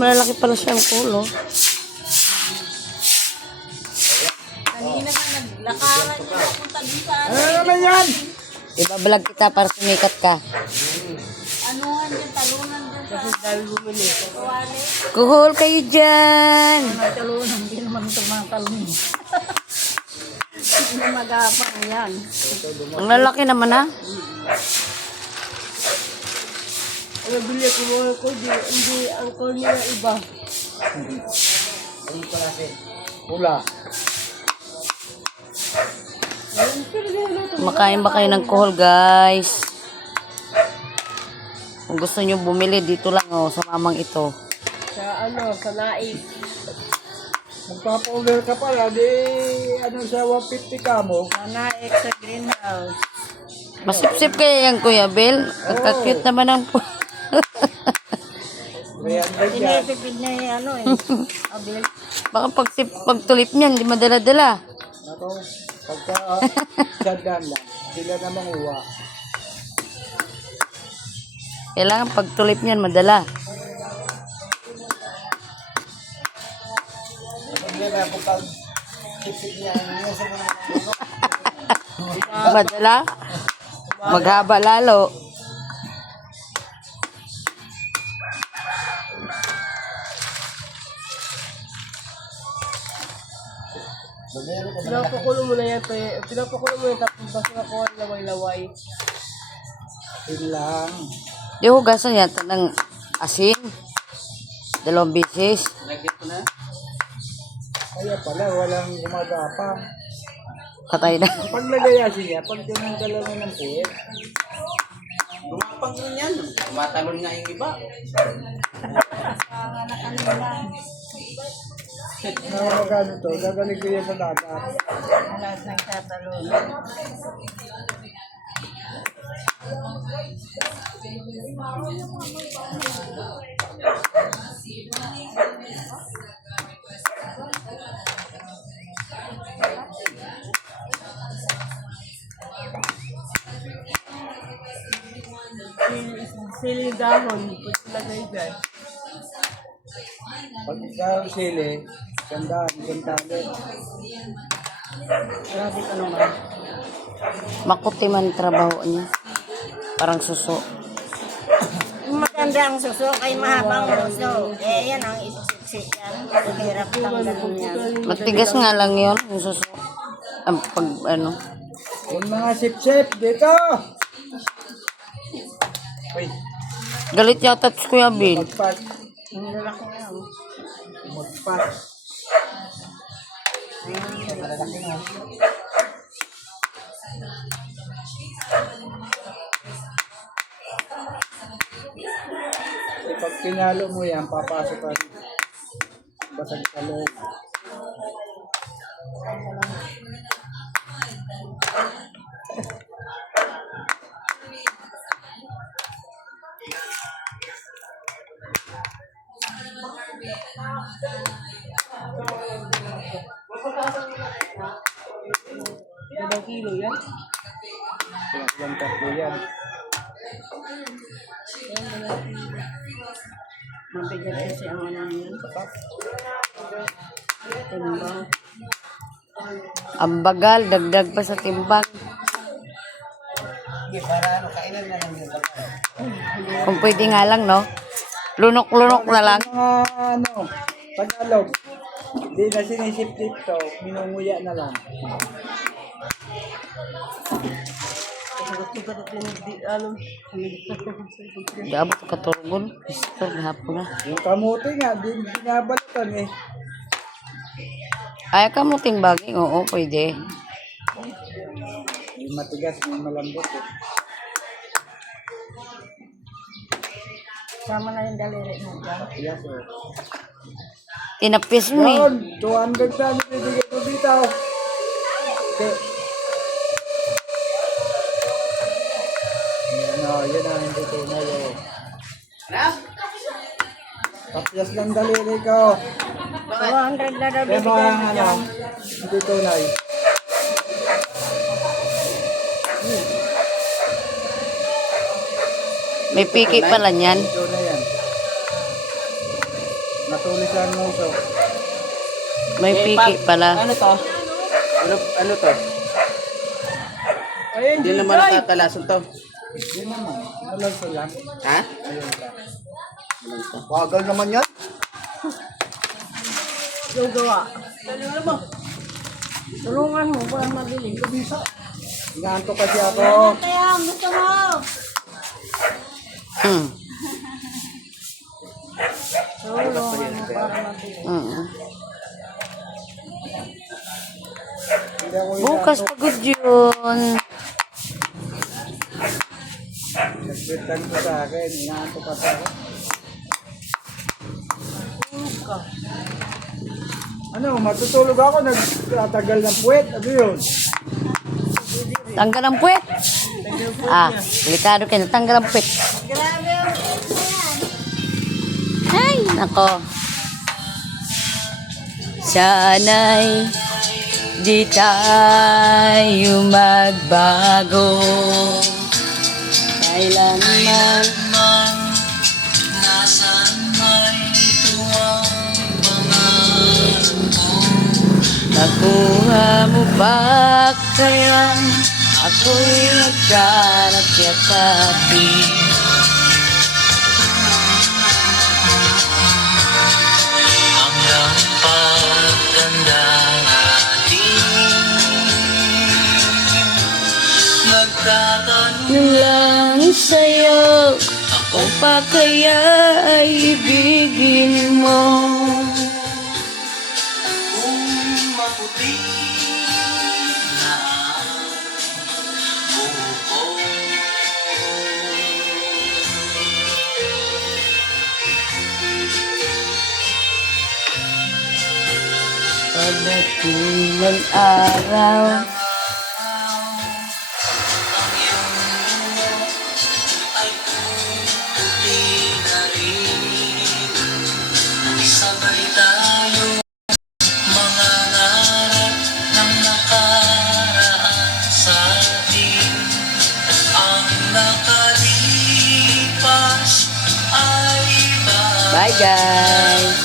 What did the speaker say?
Malalaki pala siya ang kulo. Kanina ka naglakaran niya punta dito. Ano naman yan? Ibablog kita para sumikat ka. Anuhan dyan, talunan dyan sa Dahil bumili. tuwali. Kuhol kayo dyan. Talunan, hindi naman ito mga talun. Hindi magapang yan. Ang lalaki naman ha. Ang nabili ko mga ko, hindi ang call niya iba. Ano pala si? Pula. Makain ba kayo ng kuhol guys? Kung gusto nyo bumili dito lang sa mamang ito. Sa sa naik. Magpapa-order ka pala, di sa 150 ka mo. Sa naik sa greenhouse. Masipsip kaya yan Kuya Bel. Pagka-cute naman ang 300 yan. Tinitipid niya yung ano eh. Abil. baka pagtulip niyan, di madala-dala. Ako, pagka sadaan lang, sila na manguha. Kailangan pagtulip niyan, madala. Hindi na kung pag-sipsip niya, Madala? Maghaba lalo. pinapakulo mo na yan, pinapakulo mo yan, tapos basta nakuha laway-laway. Lang. Di hugasan yata ng asin. 2 beses. Kaya pala, walang gumagapa. Patay na. Pag nagaya siya, pag tinanggal mo ng puwet, Gumapang yun yan. Tumatalon nga yung iba. magano to, gagaling ko yan sa dagat. Lahat ng tatalun. Siling dahon, lagay dyan. Pag ikaw sili, sandaan, sandali. Grabe ka naman. Makuti man trabaho niya. Parang suso. Maganda ang suso kay mahabang suso. Eh, yan ang ipsiksi yan. Hirap tanggalin yan. Matigas nga lang yon yung suso. Ang pag Yung mga sip-sip, dito! Uy, Galit yata si Kuya Bill. magpat. Ang lalaki na. Magpat. Pag pinalo mo yan, papasok ka rin. Basag sa loob. Ilang kilo yan? Ilang tatlo yan. Mabigat kasi ang ano yan. Timbang. Ang bagal, dagdag pa sa timbang. Hindi, para kainan na lang yun. Kung pwede nga lang, no? Lunok-lunok na lang. Mga Tagalog. Hindi na sinisip-sip to, minunguya na lang. Di abot katurgon. Gusto, gahapon na. Yung kamote nga, binabalatan eh. Ay, kamuting baging. Oo, pwede. Yung matigas, yung malambot eh. Sama na yung daliri mo dyan. Yes, oh. Tinapis mo eh. Yun, 200 na bibigay ko dito. Okay. Yan na, hindi ko na yun. Tapyas lang daliri ko. 200 na daw Kaya ba bibigyan ang mo ano, dyan. hindi tunay. May piki pala niyan. Ito na yan. Natulis lang mo ito. May piki pala. Ano to? Ano to? Ayun, Hindi naman nakakalason to. Hindi naman. Alam ko lang. Ha? Ayun lang. Bagal naman yan. Gagawa. Tulungan mo para mabili. Inaanto kasi ako. Kaya, gusto mo. Hmm. Tulungan mo para mabili. Mm. Hindi ako Bukas pagod yun. nagpirtan ko sa akin. Inaanto kasi ako. Ano, matutulog ako. Nagtatagal ng puwet. Ano yun? Tanggal ang puwet. Ah, delikado kayo. Tanggal ang puwet. Grabe ang yan. Ay, nako. Sana'y di tayo magbago. Kailanman nakuha mo ba kaya ako'y nagkanat yakapin? Hanggang pagtanda natin, nagtatanong Lang sa'yo, ako pa kaya ay ibigin mo? kung maputi na buko. Pagdating ng araw, Ang iyong buhok ay puputi na rin. Sabay tayo mangangarap ng nakaraan sa atin. Ang nakalipas ay bye guys!